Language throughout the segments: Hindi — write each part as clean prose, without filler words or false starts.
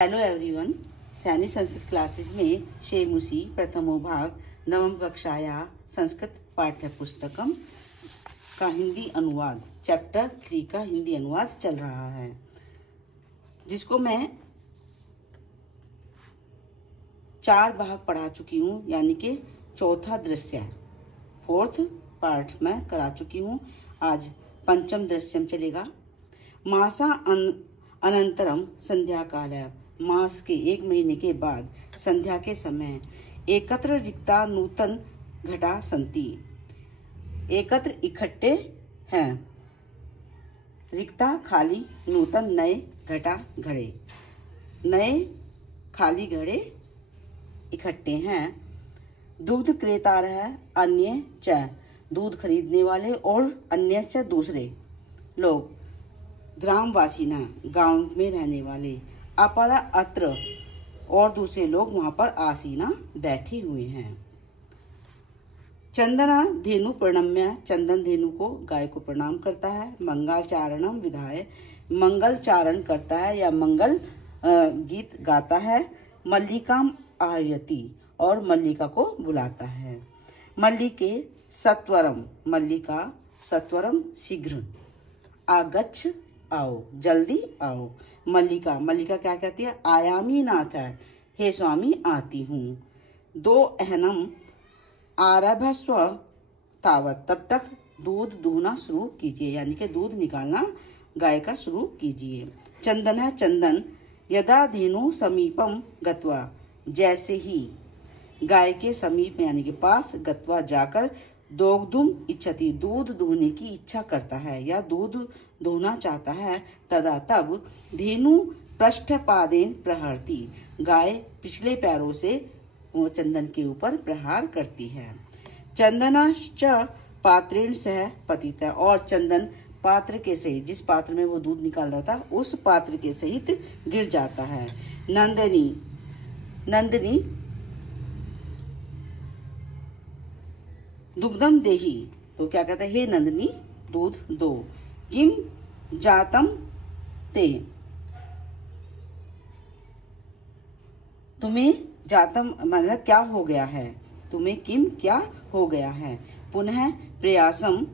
Hello everyone. सैनिक संस्कृत क्लासेस में शेमुसी प्रथमो भाग नवम कक्षाया संस्कृत पाठ्य पुस्तकम का हिंदी अनुवाद चैप्टर 3 का हिंदी अनुवाद चल रहा है, जिसको मैं 4 भाग पढ़ा चुकी हूँ, यानी कि चौथा दृश्य 4th पार्ट में करा चुकी हूँ। आज पंचम दृश्यम चलेगा। मासा अनंतरम संध्या काल है। मास के 1 महीने के बाद संध्या के समय एकत्र रिक्ता नूतन घटा संति, एकत्र इकट्ठे हैं, रिक्ता खाली, नूतन नए, घटा घड़े, नए खाली घड़े इकट्ठे हैं। दूध क्रेता है अन्य च, दूध खरीदने वाले, और अन्य च दूसरे लोग, ग्रामवासी न गांव में रहने वाले, अपरा अत्र और दूसरे लोग वहां पर आसीना बैठे हुए हैं। चंदना धेनु प्रणम्य, चंदन धेनु को गाय को प्रणाम करता है। मंगलाचारणम विधाय, मंगल चारण करता है या मंगल गीत गाता है। मल्लिकाम आह्वयति, और मल्लिका को बुलाता है। मल्लिके सत्वरम, मल्लिका सत्वरम शीघ्र, आगच्छ आओ, जल्दी आओ। मल्लिका, मल्लिका क्या कहती है? आयामी नाथ है, हे स्वामी आती हूँ। 2 अहनम आरभस्व तावत, तब तक दूध दूहना शुरू कीजिए, यानी कि दूध निकालना गाय का शुरू कीजिए। चंदन है चंदन, यदा धेनु समीपम गत्वा, जैसे ही गाय के समीप यानी के पास, गत्वा जाकर, दोग्धुम इच्छति, दूध दूहने की इच्छा करता है या दूध दूहना चाहता है। तदा तब धेनु पृष्ठपादेन प्रहरति, गाय पिछले पैरों से वो चंदन के ऊपर प्रहार करती है। चंदनश्च पात्रेण सह पतित, और चंदन पात्र के सहित, जिस पात्र में वो दूध निकाल रहा था उस पात्र के सहित गिर जाता है। नंदिनी, नंदिनी दुग्धम देही, तो क्या कहते हैं? हे नंदिनी दूध दो। किम जातम ते, तुम्हें जातम मतलब क्या हो गया है, तुम्हें किम क्या हो गया है। पुनः प्रयासम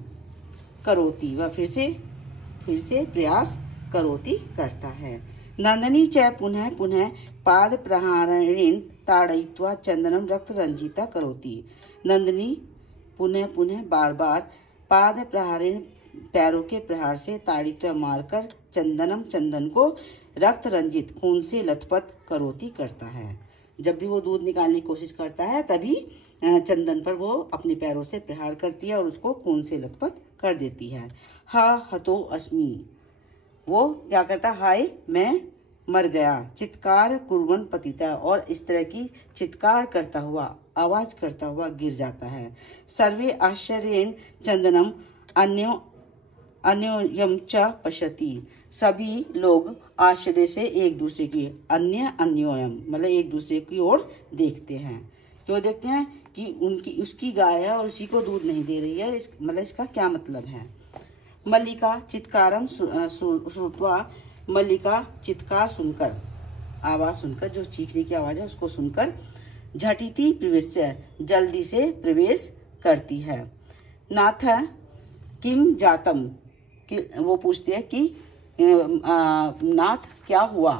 करोति, वह फिर से प्रयास करोति करता है। नंदनी च पुनः पुनः पाद प्रहारेण ताड़यित्वा चंदनम रक्त रंजिता करोति, नंदनी पुनः पुनः बार बार पाद प्रहारेण पैरों के प्रहार से ताड़ित्व मारकर चंदनम चंदन को रक्त रंजित खून से लथपथ करोति करता है। जब भी वो दूध निकालने की कोशिश करता है तभी चंदन पर वो अपने पैरों से प्रहार करती है और उसको खून से लथपथ कर देती है। हा हतो अस्मि, वो क्या करता? हाय मैं मर गया। चित्कार कुर्वन पतिता, और इस तरह की चित्कार करता हुआ, आवाज करता हुआ गिर जाता है। सर्वे आश्चर्येण चंदनम अन्योयम च पश्यति, सभी लोग आश्चर्य से एक दूसरे की, अन्योयम मतलब एक दूसरे की ओर देखते हैं। क्यों देखते हैं? कि उसकी गाय है और उसी को दूध नहीं दे रही है, मतलब इसका क्या मतलब है। मल्लिका चित्कारम श्रुत्वा, मल्लिका चित्कार सुनकर, आवाज सुनकर, जो चीखने की आवाज है उसको सुनकर, झटिति प्रवेश्य, जल्दी से प्रवेश करती है। नाथ किम जातम, वो पूछते हैं कि नाथ क्या हुआ।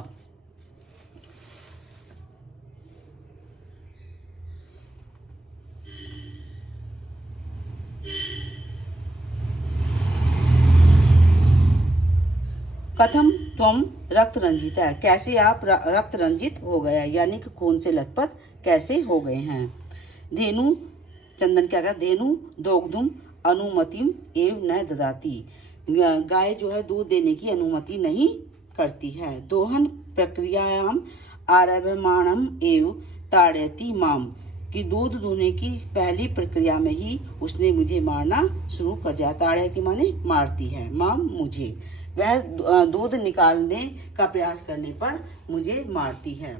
कथम त्वम रक्त रंजित है, कैसे आप रक्त रंजित हो गए, यानी कि खून से लथपथ कैसे हो गए हैं। धेनु चंदन क्या कहता? धेनु दोग्धुम अनुमतिम एव न ददाती, गाय जो है दूध देने की अनुमति नहीं करती है। दोहन प्रक्रियायाम आरभमाणम एव ताड़यति माम, कि दूध दूहने की पहली प्रक्रिया में ही उसने मुझे मारना शुरू कर दिया। ताड़यति माने मारती है, माम मुझे, वह दूध निकालने का प्रयास करने पर मुझे मारती है।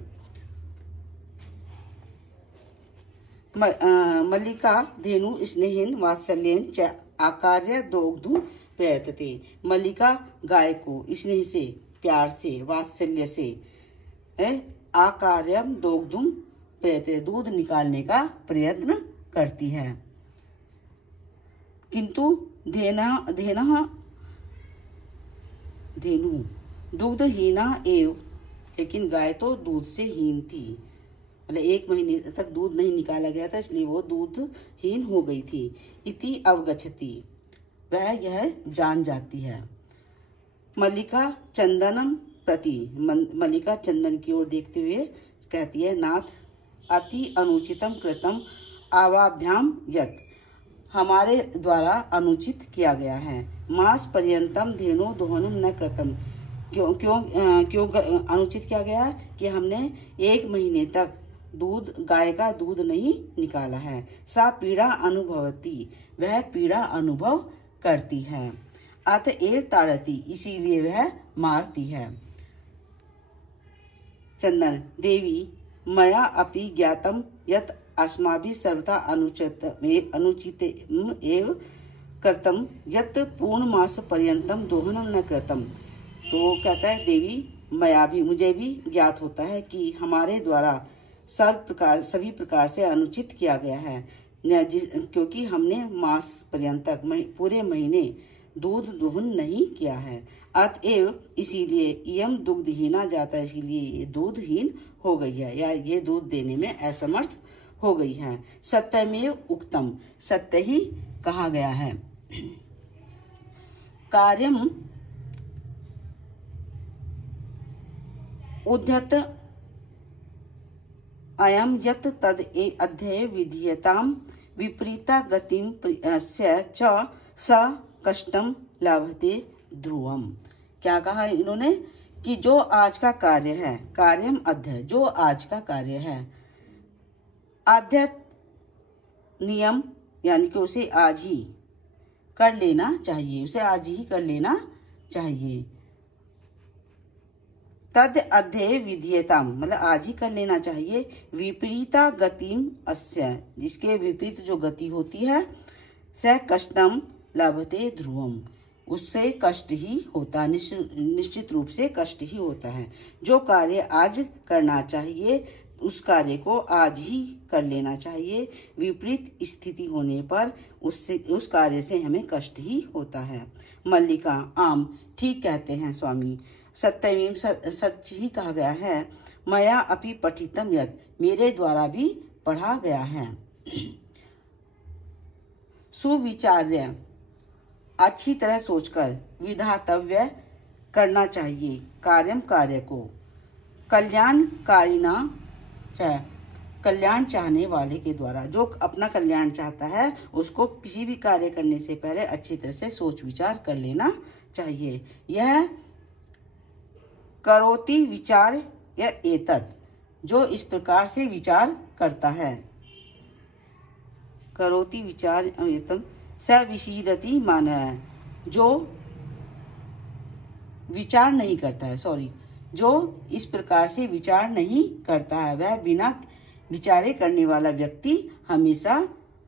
मल्लिका धेनु स्नेहन वात्सल्यन च आकार्य दोग्धु प्रयतते, मल्लिका गाय को स्नेह से, प्यार से, वात्सल्य से आकार्यम दोग्धुम प्रयते, दूध निकालने का प्रयत्न करती है। किंतु धेनु दुग्धहीना एव, लेकिन गाय तो दूध से हीन थी, मतलब 1 महीने तक दूध नहीं निकाला गया था, इसलिए वो दूधहीन हो गई थी। इति अवगच्छति, वह यह जान जाती है। मल्लिका चंदनम प्रति, मल्लिका चंदन की ओर देखते हुए कहती है, नाथ अति अनुचितम कृतम आवाभ्याम यत, हमारे द्वारा अनुचित किया गया है। मास पर्यंतम धेनु दोहनम न कृतम, क्यों अनुचित किया गया कि हमने 1 महीने तक गाय का दूध नहीं निकाला है। सा पीड़ा अनुभवती, वह पीड़ा अनुभव करती है। अतएव ताड़ती, इसीलिए वह मारती है। चंदन देवी मया अपि ज्ञातम यत अस्माभिः सर्वथा अनुचित एव कृतम यत पूर्णमास पर्यंतम दोहनम न कृतम। तो कहता है देवी मया भी, मुझे भी ज्ञात होता है कि हमारे द्वारा सभी प्रकार से अनुचित किया गया है, क्योंकि हमने मास पर्यंत पूरे महीने दूध दोहन नहीं किया है। अतएव इसीलिए इयम दुग्धहीना जाता है, इसीलिए ये दूधहीन हो गई है, या ये दूध देने में असमर्थ हो गई है। सत्यमेव उक्तम, सत्य ही कहा गया है। कार्यम उद्यत अयम यत तद अध्यय विधीयताम विपरीता गतिम च स कष्टम लभते ध्रुवम। क्या कहा इन्होंने कि जो आज का कार्य है, कार्यम अध्यय, जो आज का कार्य है, अध्यय नियम यानी कि उसे आज ही कर लेना चाहिए, उसे आज ही कर लेना चाहिए। तद अध्यय विधीयताम, मतलब आज ही कर लेना चाहिए। विपरीता गतिम अस्य, जिसके विपरीत जो गति होती है, स कष्टम लभते ध्रुवम, उससे कष्ट ही होता है, निश्चित रूप से कष्ट ही होता है। जो कार्य आज करना चाहिए उस कार्य को आज ही कर लेना चाहिए। विपरीत स्थिति होने पर उस कार्य से हमें कष्ट ही होता है। मल्लिका आम, ठीक कहते हैं स्वामी। सत्यमेव, सच ही कहा गया है। मया अपि पठितम यत्, मेरे द्वारा भी पढ़ा गया है। सुविचार्य, अच्छी तरह सोचकर, विधातव्य, करना चाहिए, कार्यम, कार्य को, कल्याणकारिणा, कल्याण चाहने वाले के द्वारा। जो अपना कल्याण चाहता है उसको किसी भी कार्य करने से पहले अच्छी तरह से सोच विचार कर लेना चाहिए। यह करोति विचार या एतत्, जो इस प्रकार से विचार करता है, करोति विचार एतम् स विशीदति मान है, जो विचार नहीं करता है, जो इस प्रकार से विचार नहीं करता है, वह बिना विचारे करने वाला व्यक्ति हमेशा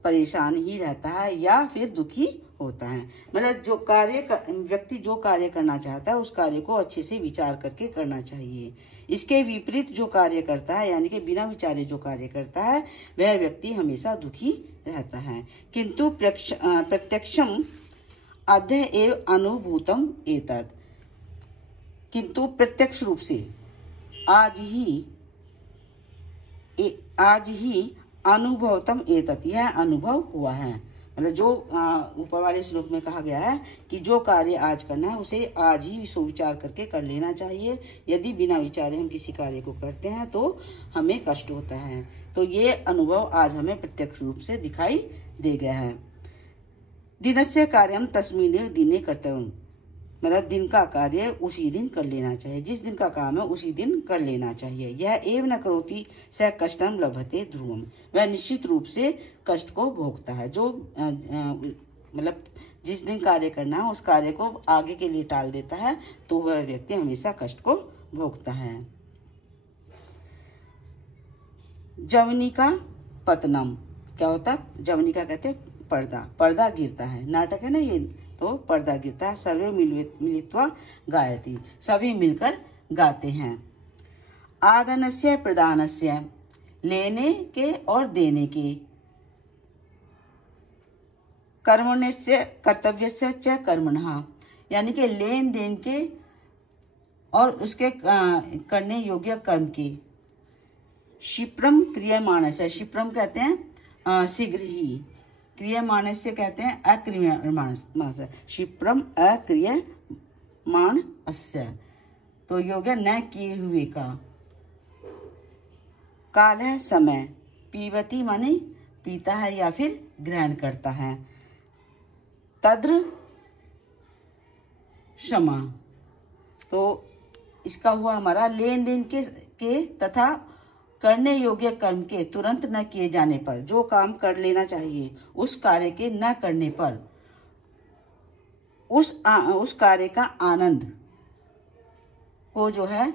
परेशान ही रहता है या फिर दुखी होता है। मतलब व्यक्ति जो कार्य करना चाहता है उस कार्य को अच्छे से विचार करके करना चाहिए। इसके विपरीत जो कार्य करता है, यानी कि बिना विचारे जो कार्य करता है, वह व्यक्ति हमेशा दुखी रहता है। किंतु प्रत्यक्षम अध्यय एव अनुभूतम एतत्, किंतु प्रत्यक्ष रूप से आज ही अनुभवतम एतत्, यह अनुभव हुआ है। मतलब जो ऊपर वाले श्लोक में कहा गया है कि जो कार्य आज करना है उसे आज ही विचार करके कर लेना चाहिए। यदि बिना विचारे हम किसी कार्य को करते हैं तो हमें कष्ट होता है। तो ये अनुभव आज हमें प्रत्यक्ष रूप से दिखाई दे गया है। दिनस्य कार्यम तस्मिन् दिने कर्तव्यम्, मतलब दिन का कार्य उसी दिन कर लेना चाहिए, जिस दिन का काम है उसी दिन कर लेना चाहिए। यह एव न करोति स कष्टम लभते ध्रुवम, वह निश्चित रूप से कष्ट को भोगता है। जो मतलब जिस दिन कार्य करना है उस कार्य को आगे के लिए टाल देता है तो वह व्यक्ति हमेशा कष्ट को भोगता है। जवनिका पतनम, क्या होता है? जवनिका कहते हैं पर्दा गिरता है, नाटक है ना ये, तो पर्दा गिरता है। सर्वे मिलित्वा गायति, सभी मिलकर गाते हैं। आदानस्य प्रदानस्य, लेने के और देने के। कर्मण्यस्य कर्तव्यस्य च कर्मणः, यानी कि लेन देन के और उसके करने योग्य कर्म के। क्षिप्रम क्रियमाणस्य, क्षिप्रम कहते हैं शीघ्र ही, क्रियमाणस्य कहते हैं अक्रियमाणस्य, क्षिप्रम अक्रियमाणस्य, तो योग्य न किए हुए का। काल है समय, पीबती माने पीता है या फिर ग्रहण करता है। तद्र क्षमा, तो इसका हुआ हमारा लेन देन के तथा करने योग्य कर्म के तुरंत न किए जाने पर, जो काम कर लेना चाहिए उस कार्य के न करने पर उस कार्य का आनंद को जो है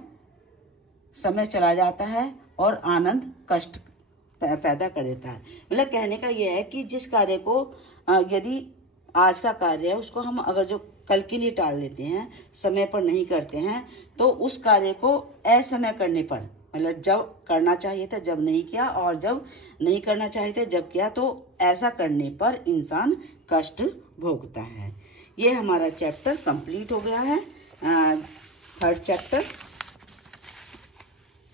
समय चला जाता है और आनंद कष्ट पैदा कर देता है। मतलब कहने का यह है कि जिस कार्य को यदि आज का कार्य है उसको हम अगर जो कल के लिए टाल देते हैं, समय पर नहीं करते हैं, तो उस कार्य को असमय करने पर, मतलब जब करना चाहिए था जब नहीं किया और जब नहीं करना चाहिए था जब किया, तो ऐसा करने पर इंसान कष्ट भोगता है। ये हमारा चैप्टर कंप्लीट हो गया है, 3rd चैप्टर।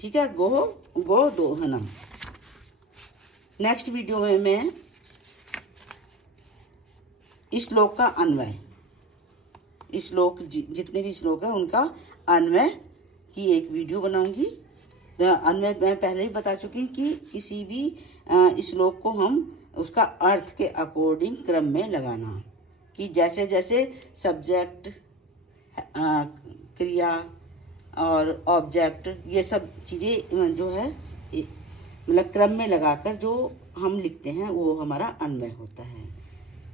ठीक है, गो दोहनम। नेक्स्ट वीडियो में मैं इस श्लोक का अन्वय, इस श्लोक जितने भी श्लोक है उनका अन्वय की एक वीडियो बनाऊंगी। अन्वय मैं पहले ही बता चुकी कि किसी भी श्लोक को हम उसका अर्थ के अकॉर्डिंग क्रम में लगाना, कि जैसे जैसे सब्जेक्ट, क्रिया और ऑब्जेक्ट, ये सब चीजें जो है मतलब क्रम में लगाकर जो हम लिखते हैं वो हमारा अन्वय होता है।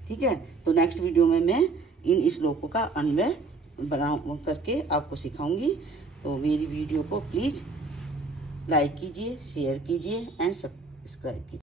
ठीक है, तो नेक्स्ट वीडियो में मैं इन श्लोकों का अन्वय बना करके आपको सिखाऊंगी। तो मेरी वीडियो को प्लीज लाइक कीजिए, शेयर कीजिए एंड सब्सक्राइब कीजिए।